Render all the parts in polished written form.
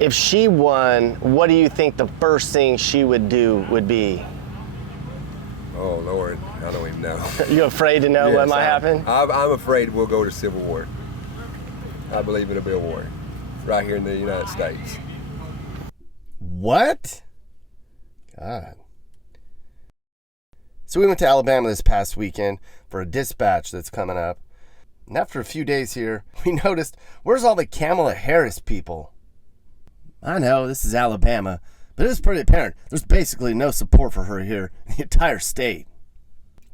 If she won, what do you think the first thing she would do would be? Oh, Lord, I don't even know. You afraid to know Yes, what might happen? I'm afraid we'll go to civil war. I believe it'll be a war right here in the United States. What? God. So we went to Alabama this past weekend for a dispatch that's coming up. And after a few days here, we noticed, where's all the Kamala Harris people? I know, this is Alabama, but it was pretty apparent there's basically no support for her here in the entire state.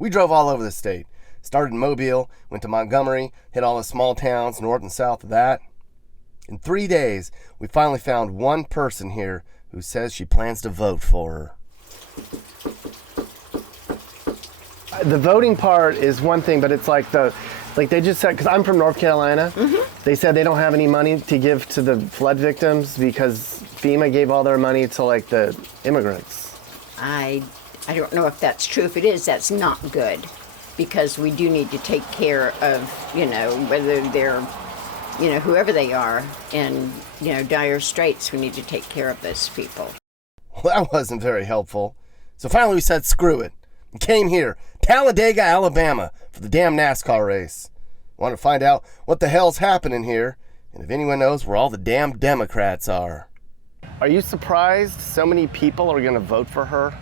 We drove all over the state. Started in Mobile, went to Montgomery, hit all the small towns north and south of that. In 3 days, we finally found one person here who says she plans to vote for her. The voting part is one thing, but it's like they just said, because I'm from North Carolina, they said they don't have any money to give to the flood victims because FEMA gave all their money to like the immigrants. I don't know if that's true. If it is, that's not good, because we do need to take care of, whether they're, whoever they are in, dire straits, we need to take care of those people. Well, that wasn't very helpful. So finally we said screw it and came here, Talladega, Alabama, for the damn NASCAR race. Wanted to find out what the hell's happening here and if anyone knows where all the damn Democrats are. Are you surprised so many people are going to vote for her?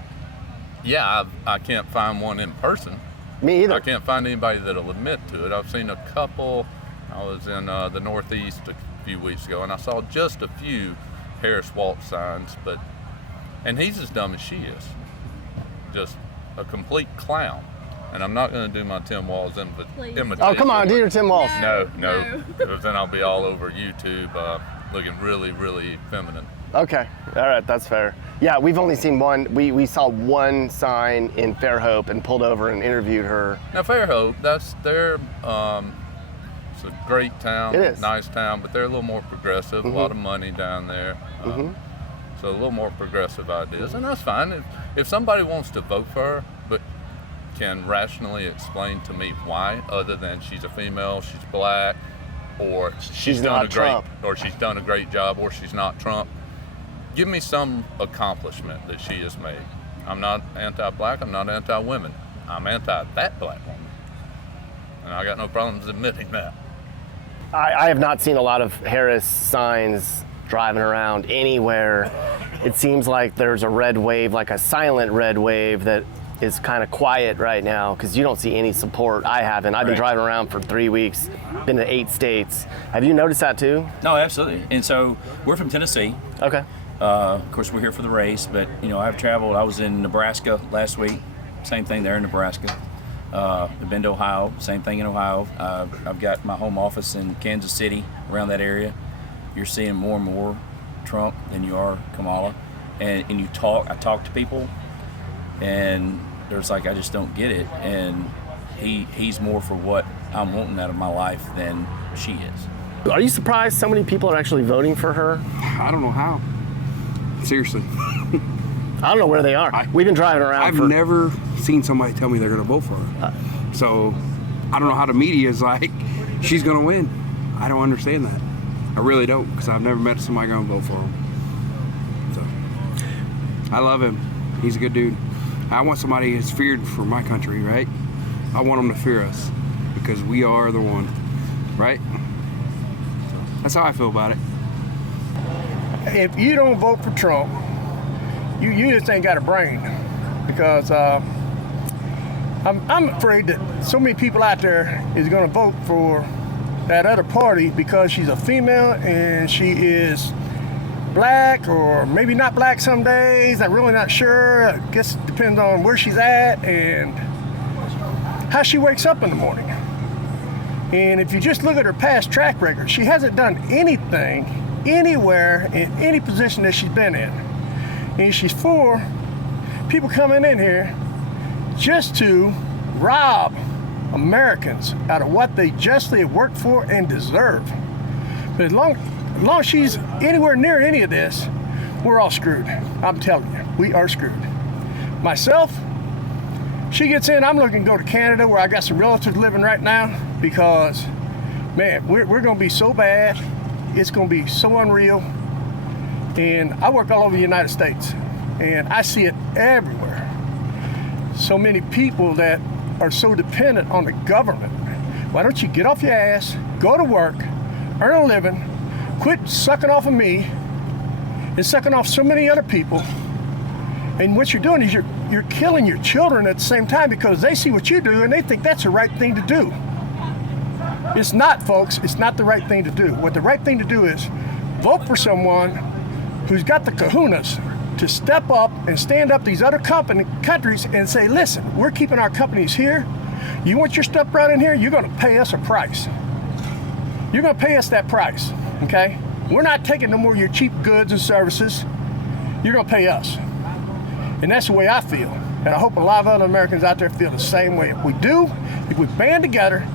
Yeah, I can't find one in person. Me either. I can't find anybody that'll admit to it. I've seen a couple. I was in the Northeast a few weeks ago, and I saw just a few Harris Waltz signs, and he's as dumb as she is. Just a complete clown. And I'm not going to do my Tim Walz imitation. Oh, come on, do your Tim Walz. No. Because then I'll be all over YouTube looking really, really feminine. Okay, all right, that's fair. Yeah, we've only seen one. We saw one sign in Fairhope and pulled over and interviewed her. Now, Fairhope, it's a great town. It is. Nice town, but they're a little more progressive, a lot of money down there. So a little more progressive ideas, and that's fine. If somebody wants to vote for her, but can rationally explain to me why, other than she's a female, she's black, or she's done a great job, or she's not Trump. Give me some accomplishment that she has made. I'm not anti-black, I'm not anti-women. I'm anti that black woman. And I got no problems admitting that. I have not seen a lot of Harris signs driving around anywhere. It seems like there's a red wave, like a silent red wave that is kind of quiet right now because you don't see any support. I haven't. I've been driving around for 3 weeks, been to 8 states. Have you noticed that too? No, absolutely. And so we're from Tennessee. Okay. Of course, we're here for the race, but I've traveled. I was in Nebraska last week. Same thing there in Nebraska. I've been to Ohio. Same thing in Ohio. I've got my home office in Kansas City, around that area. You're seeing more and more Trump than you are Kamala, and I talk to people, and there's like, I just don't get it, and he's more for what I'm wanting out of my life than she is. Are you surprised so many people are actually voting for her? I don't know how. Seriously. I don't know where they are. We've been driving around. I've never seen somebody tell me they're going to vote for her. So I don't know how the media is like, she's going to win. I don't understand that. I really don't, because I've never met somebody going to vote for him. So I love him. He's a good dude. I want somebody who's feared for my country, right? I want them to fear us because we are the one, right? So that's how I feel about it. If you don't vote for Trump, you just ain't got a brain, because I'm afraid that so many people out there is going to vote for that other party because she's a female and she is black, or maybe not black some days. I'm really not sure. I guess it depends on where she's at and how she wakes up in the morning. And if you just look at her past track record, she hasn't done anything anywhere in any position that she's been in. And she's for people coming in here just to rob Americans out of what they justly have worked for and deserve. But as long as she's anywhere near any of this, we're all screwed. I'm telling you, we are screwed. Myself, she gets in, I'm looking to go to Canada, where I got some relatives living right now, because, man, we're going to be so bad. It's going to be so unreal. And I work all over the United States, and I see it everywhere. So many people that are so dependent on the government. Why don't you get off your ass, go to work, earn a living, quit sucking off of me and sucking off so many other people. And what you're doing is you're killing your children at the same time because they see what you do and they think that's the right thing to do. It's not, folks. It's not the right thing to do. What the right thing to do is vote for someone who's got the kahunas to step up and stand up these other countries and say, listen, we're keeping our companies here. You want your stuff brought in here, you're going to pay us a price. You're going to pay us that price, okay? We're not taking no more of your cheap goods and services. You're going to pay us. And that's the way I feel. And I hope a lot of other Americans out there feel the same way. If we do, if we band together,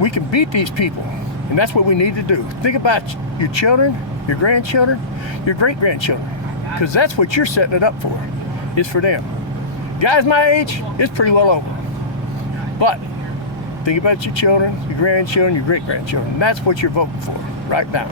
we can beat these people. And that's what we need to do. Think about your children, your grandchildren, your great-grandchildren. Because that's what you're setting it up for, is for them. Guys my age, it's pretty well over. But think about your children, your grandchildren, your great-grandchildren. That's what you're voting for right now.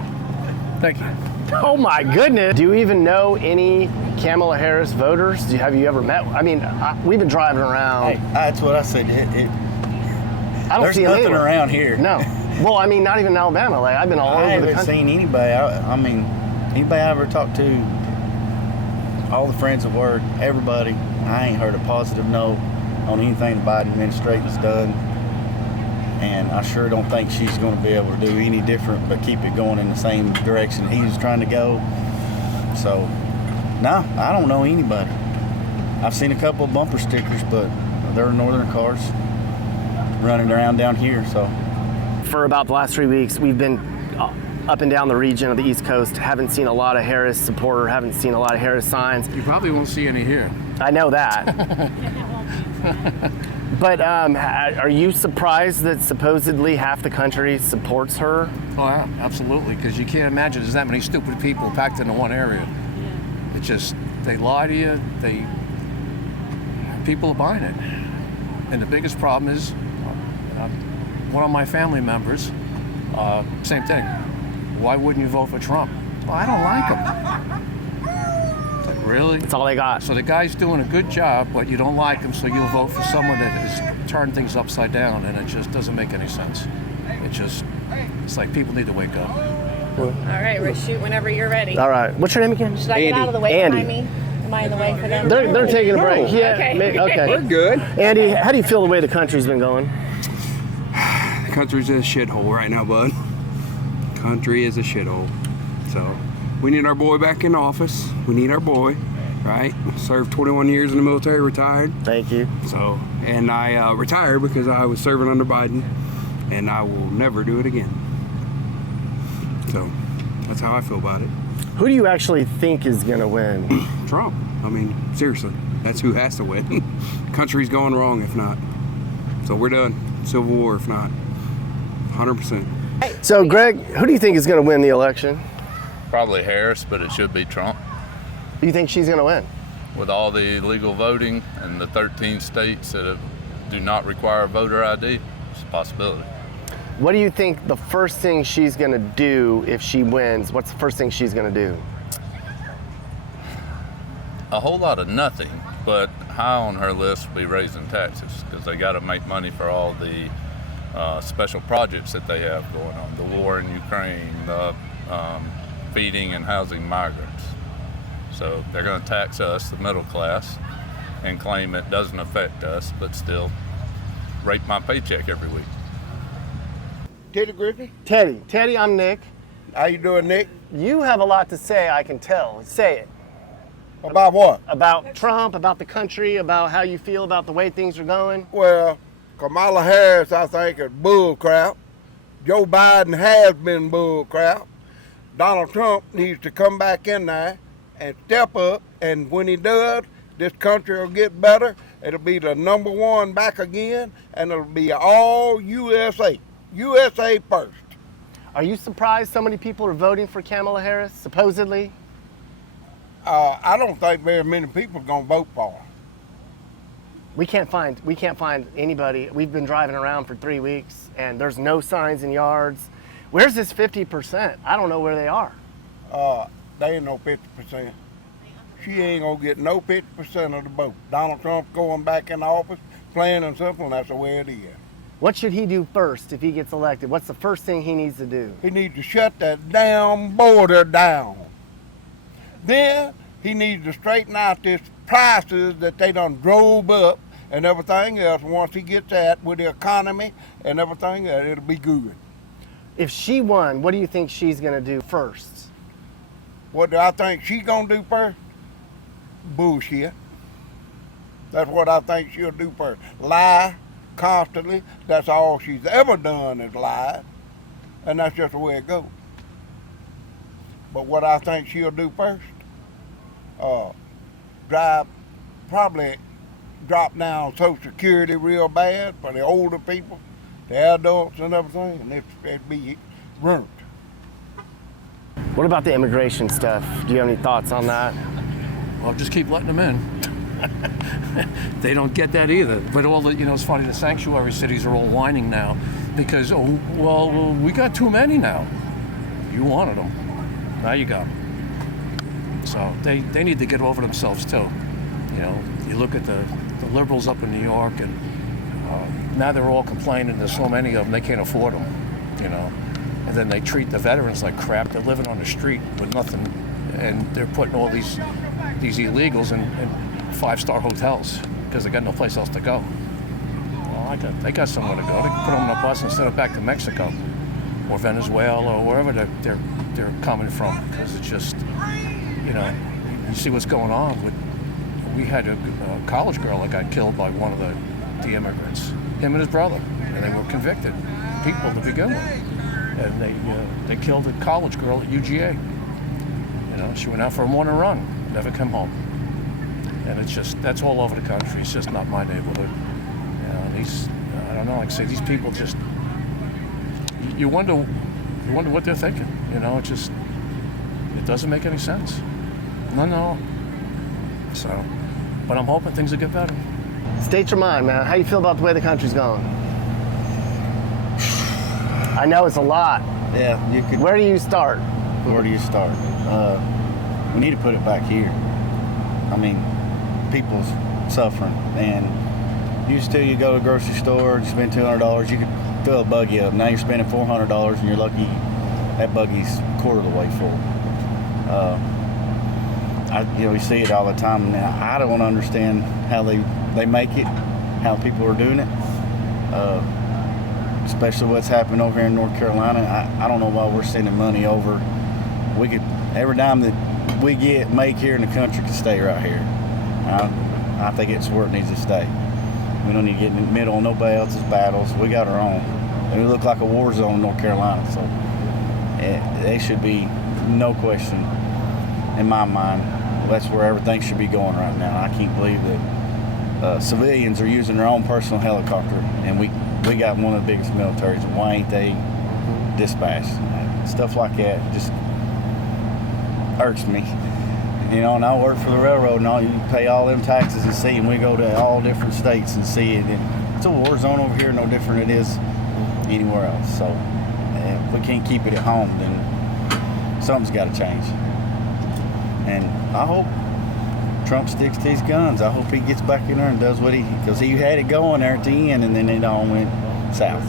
Thank you. Oh my goodness. Do you even know any Kamala Harris voters? Have you ever met? I mean, we've been driving around. Hey, that's what I said. I don't There's see nothing anywhere. around here. No. Well, I mean, not even in Alabama. Like, I've been all I over the haven't country. seen anybody. I mean, anybody I ever talked to, all the friends at work, everybody, I ain't heard a positive note on anything the Biden administration's done. And I sure don't think she's going to be able to do any different but keep it going in the same direction he was trying to go. So, no, I don't know anybody. I've seen a couple of bumper stickers, but they're northern cars running around down here. So, For about the last 3 weeks, we've been up and down the region of the East Coast. Haven't seen a lot of Harris supporter, haven't seen a lot of Harris signs. You probably won't see any here. I know that. But are you surprised that supposedly half the country supports her? Oh, yeah, absolutely, because you can't imagine there's that many stupid people packed into one area. It just, they lie to you, people are buying it. And the biggest problem is, one of my family members, same thing. Why wouldn't you vote for Trump? Well, I don't like him. It's like, really? That's all they got. So the guy's doing a good job, but you don't like him, so you'll vote for someone that has turned things upside down, and it just doesn't make any sense. It's like people need to wake up. All right, we're shoot whenever you're ready. All right. What's your name again? Should I get out of the way Andy. behind me? Am I in the way for them? They're taking a break. Yeah. Okay. Okay. We're good. Andy, how do you feel the way the country's been going? The country's in a shithole right now, bud. Country is a shithole. So we need our boy back in office. We need our boy, right? Served 21 years in the military, retired. Thank you. So, and I retired because I was serving under Biden, and I will never do it again. So that's how I feel about it. Who do you actually think is going to win? Trump. I mean, seriously, that's who has to win. Country's going wrong if not. So we're done. Civil war if not. 100%. So, Greg, who do you think is going to win the election? Probably Harris, but it should be Trump. Do you think she's going to win? With all the legal voting and the 13 states that do not require voter ID, it's a possibility. What do you think the first thing she's going to do if she wins? What's the first thing she's going to do? A whole lot of nothing, but high on her list will be raising taxes because they got to make money for all the special projects that they have going on. The war in Ukraine, the feeding and housing migrants. So they're going to tax us, the middle class, and claim it doesn't affect us, but still rape my paycheck every week. Teddy Griffin. Teddy, I'm Nick. How you doing, Nick? You have a lot to say, I can tell. Say it. About what? About Trump, about the country, about how you feel about the way things are going. Well, Kamala Harris, I think, is bull crap. Joe Biden has been bull crap. Donald Trump needs to come back in there and step up, and when he does, this country will get better. It'll be the number one back again, and it'll be all USA. USA first. Are you surprised so many people are voting for Kamala Harris, supposedly? I don't think very many people are gonna vote for her. We can't find anybody. We've been driving around for 3 weeks and there's no signs in yards. Where's this 50%? I don't know where they are. There ain't no 50%. She ain't gonna get no 50% of the vote. Donald Trump going back in office, plain and simple, and that's the way it is. What should he do first if he gets elected? What's the first thing he needs to do? He needs to shut that damn border down. Then he needs to straighten out these prices that they done drove up and everything else. Once he gets that with the economy and everything, it'll be good. If she won, what do you think she's gonna do first? What do I think she's gonna do first? Bullshit. That's what I think she'll do first. Lie constantly. That's all she's ever done is lie. And that's just the way it goes. But what I think she'll do first, probably drop down Social Security real bad for the older people, the adults and everything, and it'd be ruined. What about the immigration stuff? Do you have any thoughts on that? Well, just keep letting them in. They don't get that either. But all the, it's funny, the sanctuary cities are all whining now because, well, we got too many now. You wanted them. Now you got them. So they need to get over themselves too. You look at the liberals up in New York, and now they're all complaining there's so many of them they can't afford them, and then they treat the veterans like crap. They're living on the street with nothing, and they're putting all these illegals in 5-star hotels because they got no place else to go. Well, they got somewhere to go. They can put them on a bus and send it back to Mexico or Venezuela or wherever they're coming from, because it's just, you see what's going on with. We had a college girl that got killed by one of the immigrants, him and his brother, and they were convicted people to begin with. And they killed a college girl at UGA. She went out for a morning run, never come home. And it's just, that's all over the country. It's just not my neighborhood. And I don't know, like I say, these people just, you wonder what they're thinking. It just, it doesn't make any sense. No. So, but I'm hoping things will get better. State your mind, man. How you feel about the way the country's going? I know it's a lot. Yeah, you could. Where do you start? Where do you start? We need to put it back here. I mean, people's suffering, and used to you go to the grocery store and spend $200, you could fill a buggy up. Now you're spending $400, and you're lucky that buggy's a quarter of the way full. We see it all the time. Now, I don't understand how they make it, how people are doing it, especially what's happening over here in North Carolina. I don't know why we're sending money over. We could, every dime that we make here in the country could stay right here. I think it's where it needs to stay. We don't need to get in the middle of nobody else's battles. We got our own. And we look like a war zone in North Carolina, so they should be, no question, in my mind, that's where everything should be going right now. I can't believe that civilians are using their own personal helicopter, and we got one of the biggest militaries. Why ain't they dispatched? Stuff like that just irks me. And I work for the railroad, and you pay all them taxes and see, and we go to all different states and see it. And it's a war zone over here, no different than it is anywhere else. So if we can't keep it at home, then something's got to change. And I hope Trump sticks to his guns. I hope he gets back in there and does because he had it going there at the end, and then it all went south.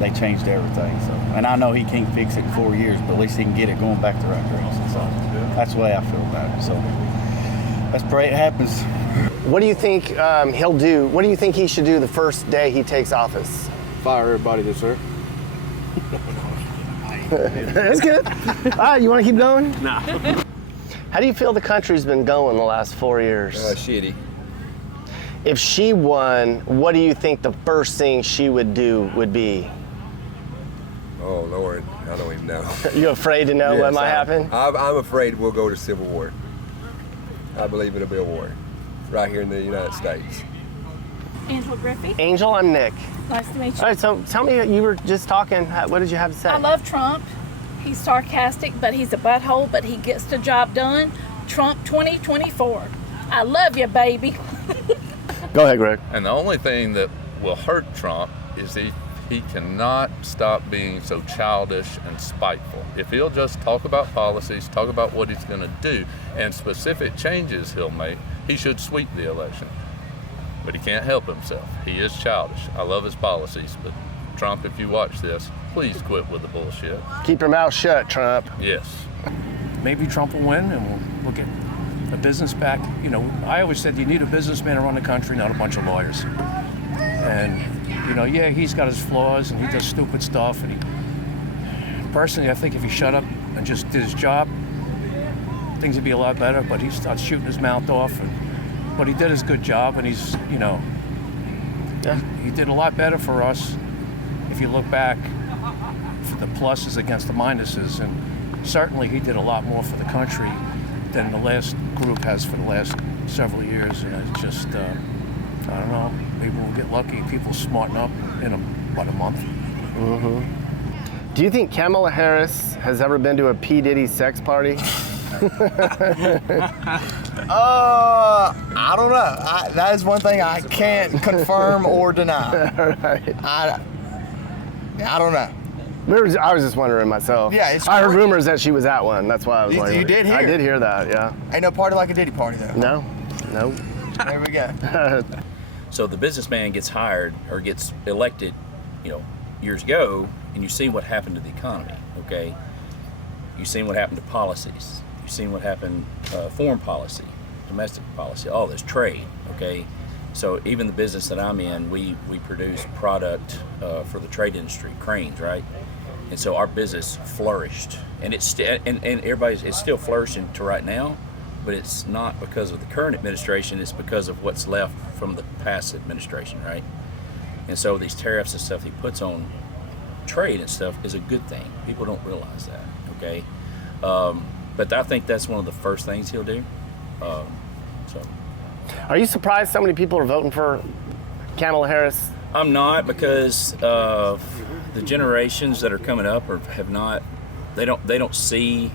They changed everything. So, and I know he can't fix it in 4 years, but at least he can get it going back the right direction. So that's the way I feel about it. So let's pray it happens. What do you think he'll do? What do you think he should do the first day he takes office? Fire everybody that's there. That's good. All right, you want to keep going? No. How do you feel the country's been going the last 4 years? Shitty. If she won, what do you think the first thing she would do would be? Oh, Lord, I don't even know. You afraid to know what might happen? I'm afraid we'll go to civil war. I believe it'll be a war right here in the United States. Angel Griffey. Angel, I'm Nick. Nice to meet you. All right, so tell me, you were just talking. What did you have to say? I love Trump. He's sarcastic, but he's a butthole, but he gets the job done. Trump 2024. I love you, baby. Go ahead, Greg. And the only thing that will hurt Trump is if he cannot stop being so childish and spiteful. If he'll just talk about policies, talk about what he's going to do, and specific changes he'll make, he should sweep the election. But he can't help himself. He is childish. I love his policies, but Trump, if you watch this, please quit with the bullshit. Keep your mouth shut, Trump. Yes. Maybe Trump will win, and we'll get the business back. You know, I always said you need a businessman to run the country, not a bunch of lawyers. And, you know, yeah, he's got his flaws, and he does stupid stuff. And personally, I think if he shut up and just did his job, things would be a lot better. But he starts shooting his mouth off. But he did his good job, and he's, you know, he did a lot better for us if you look back for the pluses against the minuses. And certainly he did a lot more for the country than the last group has for the last several years. And it's just, I don't know, maybe we'll get lucky. People smarten up in about a month. Mm-hmm. Do you think Kamala Harris has ever been to a P. Diddy sex party? I don't know. That is one thing I can't confirm or deny. Right. I don't know. I was just wondering myself. Yeah, I heard rumors that she was at one. That's why I was You wondering. did hear? I did hear that, yeah. Ain't no party like a Diddy party, though. No. There we go. So the businessman gets hired or gets elected, you know, years ago, and you've seen what happened to the economy, okay? You've seen what happened to policies. You've seen what happened, foreign policy, domestic policy, all this trade, okay? So even the business that I'm in, we produce product for the trade industry, cranes, right? And so our business flourished, and it's it's still flourishing to right now, but it's not because of the current administration. It's because of what's left from the past administration, right? And so these tariffs and stuff he puts on trade and stuff is a good thing. People don't realize that, okay? But I think that's one of the first things he'll do. So, are you surprised so many people are voting for Kamala Harris? I'm not, because the generations that are coming up have not. They don't see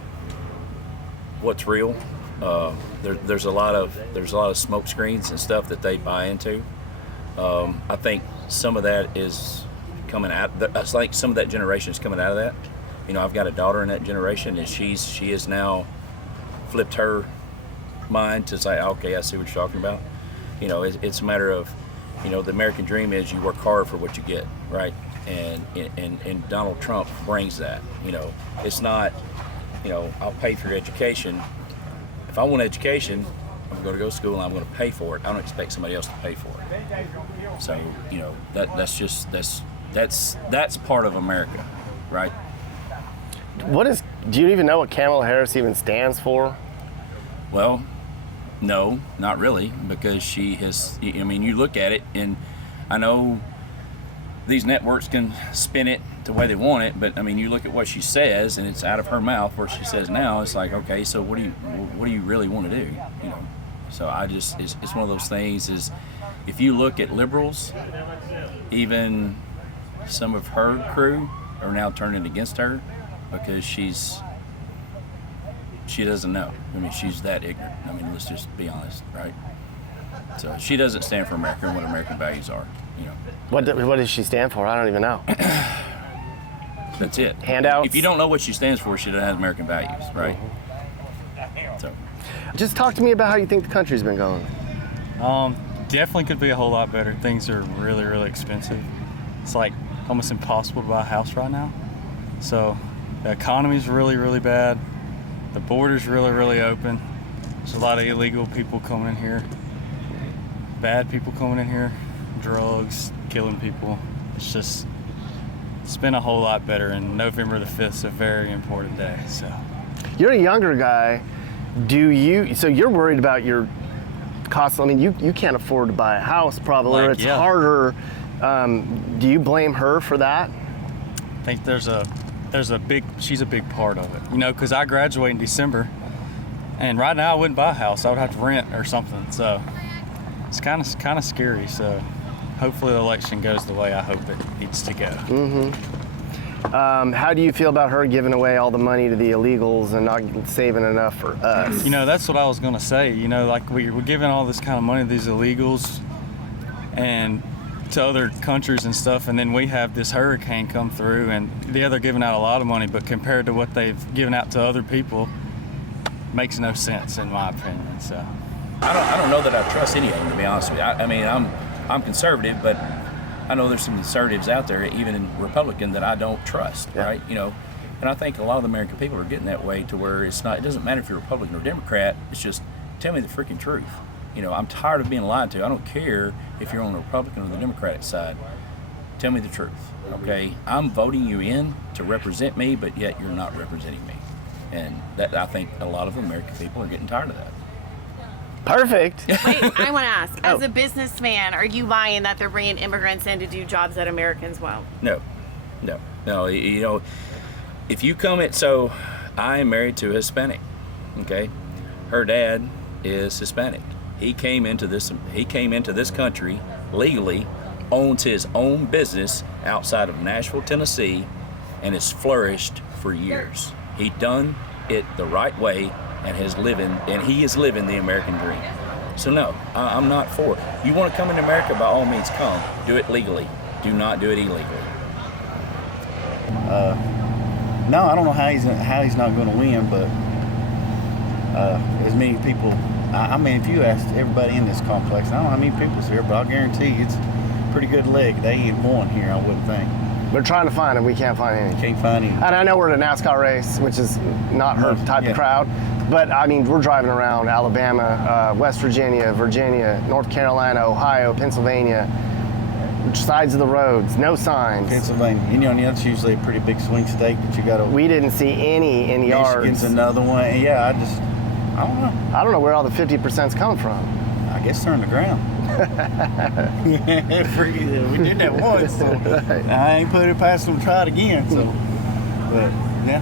what's real. There's a lot of smoke screens and stuff that they buy into. I think some of that is coming out. I think some of that generation is coming out of that. You know, I've got a daughter in that generation, and she has now flipped her mind to say, okay, I see what you're talking about. You know, it's a matter of, you know, the American dream is you work hard for what you get, right? And Donald Trump brings that. You know, it's not, you know, I'll pay for your education. If I want education, I'm going to go to school and I'm going to pay for it. I don't expect somebody else to pay for it. So, you know, that's part of America, right? Do you even know what Kamala Harris even stands for? Well, no, not really, because she has, I mean, you look at it, and I know these networks can spin it the way they want it, but I mean, you look at what she says, and it's out of her mouth. What she says now, it's like, okay, so what do you really want to do? You know, so it's one of those things. Is if you look at liberals, even some of her crew are now turning against her because she doesn't know. I mean, she's that ignorant. I mean, let's just be honest, right? So she doesn't stand for America and what American values are, you know. What does she stand for? I don't even know. That's it. Handouts? If you don't know what she stands for, she doesn't have American values, right? So, just talk to me about how you think the country's been going. Definitely could be a whole lot better. Things are really, really expensive. It's like almost impossible to buy a house right now. So the economy's really, really bad. The border's really, really open. There's a lot of illegal people coming in here. Bad people coming in here. Drugs, killing people. It's been a whole lot better, and November the 5th is a very important day. So you're a younger guy. So you're worried about your costs? I mean, you can't afford to buy a house probably, or it's harder. Do you blame her for that? I think she's a big part of it, you know, because I graduate in December, and right now I wouldn't buy a house. I would have to rent or something. So it's kind of scary. So hopefully the election goes the way I hope it needs to go. Mm-hmm. How do you feel about her giving away all the money to the illegals and not saving enough for us? You know, that's what I was going to say. You know, like we're giving all this kind of money to these illegals, and to other countries and stuff, and then we have this hurricane come through, and they're giving out a lot of money, but compared to what they've given out to other people, makes no sense in my opinion. So I don't know that I trust any of them, to be honest with you. I mean, I'm conservative, but I know there's some conservatives out there, even in Republican, that I don't trust, right? You know, and I think a lot of the American people are getting that way to where it doesn't matter if you're Republican or Democrat. It's just tell me the freaking truth. You know, I'm tired of being lied to. I don't care if you're on the Republican or the Democratic side. Tell me the truth, okay? I'm voting you in to represent me, but yet you're not representing me. And that, I think a lot of American people are getting tired of that. Perfect. Wait, I want to ask, as a businessman, are you buying that they're bringing immigrants in to do jobs that Americans won't? No. You know, if you come at, so I am married to a Hispanic, okay? Her dad is Hispanic. He came into this country legally, owns his own business outside of Nashville, Tennessee, and has flourished for years. He done it the right way and he is living the American dream. So no, I'm not for it. You want to come into America, by all means come. Do it legally. Do not do it illegally. No, I don't know how he's not going to win, but as many people, I mean, if you asked everybody in this complex, I don't know how many people's here, but I'll guarantee you it's a pretty good leg. They ain't won here, I wouldn't think. We're trying to find him. We can't find any. Can't find any. And I know we're in a NASCAR race, which is not her type of crowd. But I mean, we're driving around Alabama, West Virginia, North Carolina, Ohio, Pennsylvania, sides of the roads, no signs. Pennsylvania. You know, that's usually a pretty big swing state, but you got to. We didn't see any in yards. Michigan's another one. Yeah, I don't know. I don't know where all the 50%'s come from. I guess they're on the ground. We did that once, so I ain't put it past them to try it again. So, but yeah,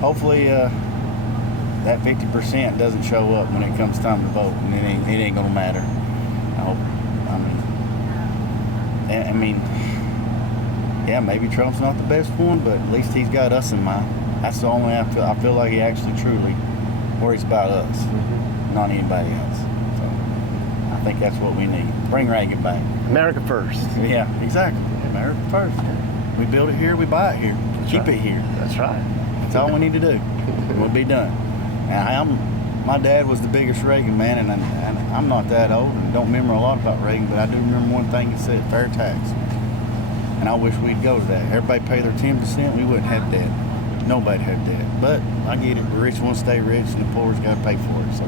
hopefully that 50% doesn't show up when it comes time to vote, and it ain't gonna matter. I hope. I mean, yeah, maybe Trump's not the best one, but at least he's got us in mind. That's the only way I feel like he actually truly worries about us, not anybody else. I think that's what we need. Bring Reagan back. America first. Yeah, exactly. America first. We build it here, we buy it here. Keep it here. That's right. That's all we need to do. And we'll be done. And my dad was the biggest Reagan man, and I'm not that old and don't remember a lot about Reagan, but I do remember one thing he said, fair tax. And I wish we'd go to that. Everybody pay their 10%, we wouldn't have debt. Nobody had debt. But I get it, the rich want to stay rich and the poor's got to pay for it. So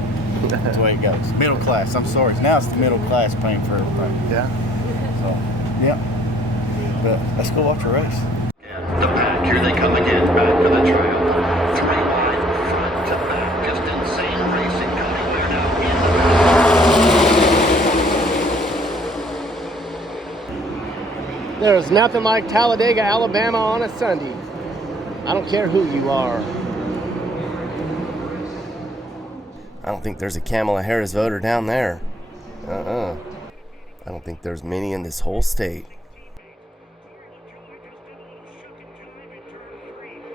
that's the way it goes. Middle class, I'm sorry. Now it's the middle class paying for everything. Yeah. So, yeah. But let's go watch a race. The pack, here they come again, back to the trail. 3 wide, front to back, just insane racing coming there now. There's nothing like Talladega, Alabama on a Sunday. I don't care who you are. I don't think there's a Kamala Harris voter down there. I don't think there's many in this whole state.